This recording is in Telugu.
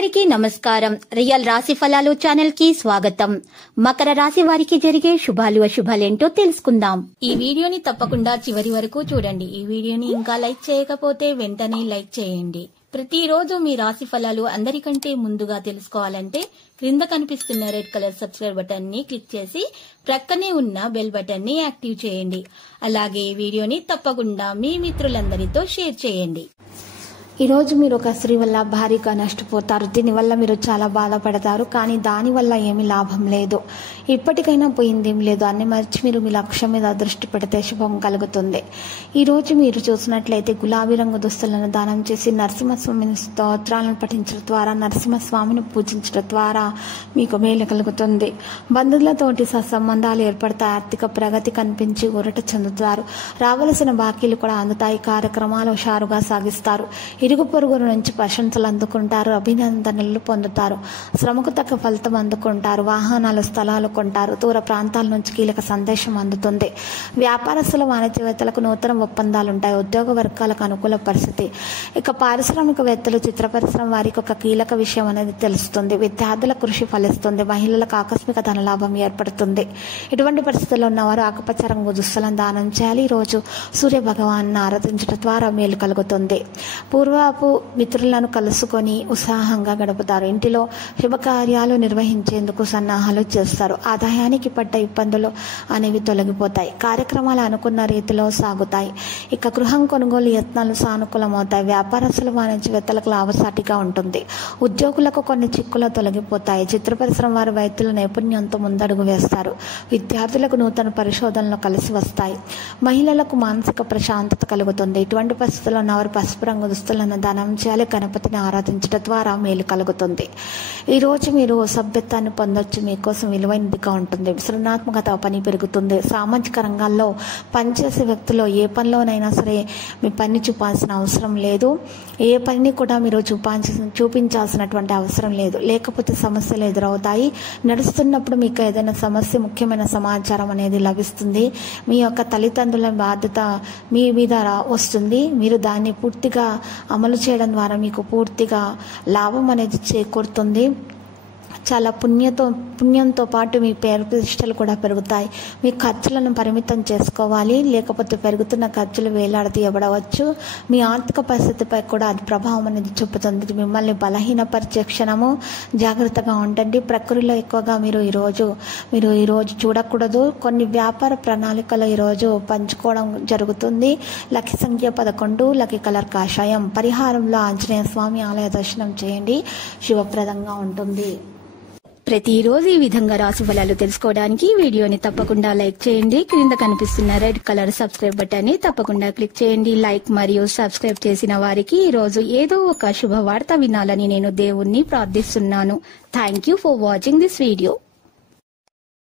అందరికీ నమస్కారం. రియల్ రాశి ఫలాలు ఛానల్ కి స్వాగతం. మకర రాశి వారికి జరిగే శుభాలు అశుభాలేంటో తెలుసుకుందాం. ఈ వీడియోని తప్పకుండా చివరి వరకు చూడండి. ఈ వీడియోని ఇంకా లైక్ చేయకపోతే వెంటనే లైక్ చేయండి. ప్రతిరోజు మీ రాశి ఫలాలు అందరికంటే ముందుగా తెలుసుకోవాలంటే క్రింద కనిపిస్తున్న రెడ్ కలర్ సబ్స్క్రైబ్ బటన్ ని క్లిక్ చేసి ప్రక్కనే ఉన్న బెల్ బటన్ ని యాక్టివ్ చేయండి. అలాగే ఈ వీడియోని తప్పకుండా మీ మిత్రులందరితో షేర్ చేయండి. ఈరోజు మీరు ఒక స్త్రీ వల్ల భారీగా నష్టపోతారు. దీనివల్ల మీరు చాలా బాధపడతారు, కానీ దానివల్ల ఏమీ లాభం లేదు. ఇప్పటికైనా పోయిందేం లేదు, అన్ని మర్చి మీరు మీ లక్ష్యం మీద దృష్టి పెడితే శుభం కలుగుతుంది. ఈరోజు మీరు చూసినట్లయితే గులాబీ రంగు దుస్తులను దానం చేసి నరసింహస్వామిని స్తోత్రాలను పఠించడం ద్వారా, నరసింహస్వామిని పూజించడం ద్వారా మీకు మేలు కలుగుతుంది. బంధువులతోటి సత్సంబంధాలు ఏర్పడతాయి. ఆర్థిక ప్రగతి కనిపించి ఊరట చెందుతారు. రావలసిన బాకీలు కూడా అందుతాయి. కార్యక్రమాలు హుషారుగా సాగిస్తారు. ఇరుగు పొరుగుల నుంచి ప్రశంసలు అందుకుంటారు. అభినందనలు పొందుతారు. శ్రమకు తగ్గ ఫలితం అందుకుంటారు. వాహనాలు, స్థలాలు కొంటారు. దూర ప్రాంతాల నుంచి కీలక సందేశం అందుతుంది. వ్యాపారస్తుల, వాణిజ్యవేత్తలకు నూతన ఒప్పందాలు ఉంటాయి. ఉద్యోగ వర్గాలకు అనుకూల పరిస్థితి. ఇక పారిశ్రామికవేత్తలు, చిత్ర పరిశ్రమ వారికి ఒక కీలక విషయం అనేది తెలుస్తుంది. విద్యార్థుల కృషి ఫలిస్తుంది. మహిళలకు ఆకస్మిక ధనలాభం ఏర్పడుతుంది. ఇటువంటి పరిస్థితుల్లో ఉన్నవారు ఆకుపచ్చ రంగు దుస్తులను దానం చేయాలి. ఈరోజు సూర్య భగవాన్ని ఆరాధించడం ద్వారా మేలు కలుగుతుంది. పూర్వపు మిత్రులను కలుసుకొని ఉత్సాహంగా గడుపుతారు. ఇంటిలో శుభకార్యాలు నిర్వహించేందుకు సన్నాహాలు చేస్తారు. ఆదాయానికి పడ్డ ఇబ్బందులు అనేవి తొలగిపోతాయి. కార్యక్రమాలు అనుకున్న రీతిలో సాగుతాయి. ఇక గృహం కొనుగోలు యత్నాలు సానుకూలమవుతాయి. వ్యాపారస్తుల, వాణిజ్యవేత్తలకు లాభసాటిగా ఉంటుంది. ఉద్యోగులకు కొన్ని చిక్కులు తొలగిపోతాయి. చిత్ర పరిశ్రమ వారి వైద్యుల నైపుణ్యంతో ముందడుగు వేస్తారు. విద్యార్థులకు నూతన పరిశోధనలు కలిసి వస్తాయి. మహిళలకు మానసిక ప్రశాంతత కలుగుతుంది. ఇటువంటి పరిస్థితుల్లో ఉన్నవారు పసుపు రంగు దుస్తులను దానం చేయాలి. గణపతిని ఆరాధించడం ద్వారా మేలు కలుగుతుంది. ఈరోజు మీరు సభ్యత్వాన్ని పొందొచ్చు. మీకోసం విలువైనదిగా ఉంటుంది. సృజనాత్మకత పని పెరుగుతుంది. సామాజిక రంగాల్లో పనిచేసే వ్యక్తులు ఏ పనిలోనైనా సరే మీ పని చూపాల్సిన అవసరం లేదు. ఏ పనిని కూడా మీరు చూపించాల్సినటువంటి అవసరం లేదు. లేకపోతే సమస్యలు ఎదురవుతాయి. నడుస్తున్నప్పుడు మీకు ఏదైనా సమస్య, ముఖ్యమైన సమాచారం అనేది లభిస్తుంది. మీ యొక్క తల్లిదండ్రుల బాధ్యత మీ మీద వస్తుంది. మీరు దాన్ని పూర్తిగా అమలు చేయడం ద్వారా మీకు పూర్తిగా లాభం అనేది చేకూరుతుంది. చాలా పుణ్యంతో పాటు మీ పేరు ప్రతిష్టలు కూడా పెరుగుతాయి. మీ ఖర్చులను పరిమితం చేసుకోవాలి, లేకపోతే పెరుగుతున్న ఖర్చులు వేలాడదీయబడవచ్చు. మీ ఆర్థిక పరిస్థితిపై కూడా అది ప్రభావం అనేది చూపుతుంది. మిమ్మల్ని బలహీనపరిచే క్షణము. జాగ్రత్తగా ఉండండి. ప్రకృతిలో ఎక్కువగా మీరు ఈరోజు చూడకూడదు. కొన్ని వ్యాపార ప్రణాళికలు ఈరోజు పంచుకోవడం జరుగుతుంది. లక్కీ సంఖ్య 11, లక్కీ కలర్ కాషాయం. పరిహారంలో ఆంజనేయ స్వామి ఆలయ దర్శనం చేయండి, శుభప్రదంగా ఉంటుంది. ప్రతిరోజు ఈ విధంగా రాశి ఫలాలు తెలుసుకోవడానికి వీడియోని తప్పకుండా లైక్ చేయండి. క్రింద కనిపిస్తున్న రెడ్ కలర్ సబ్స్క్రైబ్ బటన్ ని తప్పకుండా క్లిక్ చేయండి. లైక్ మరియు సబ్స్క్రైబ్ చేసిన వారికి ఈ రోజు ఏదో ఒక శుభవార్త వినాలని నేను దేవుణ్ణి ప్రార్థిస్తున్నాను. Thank you for watching this video.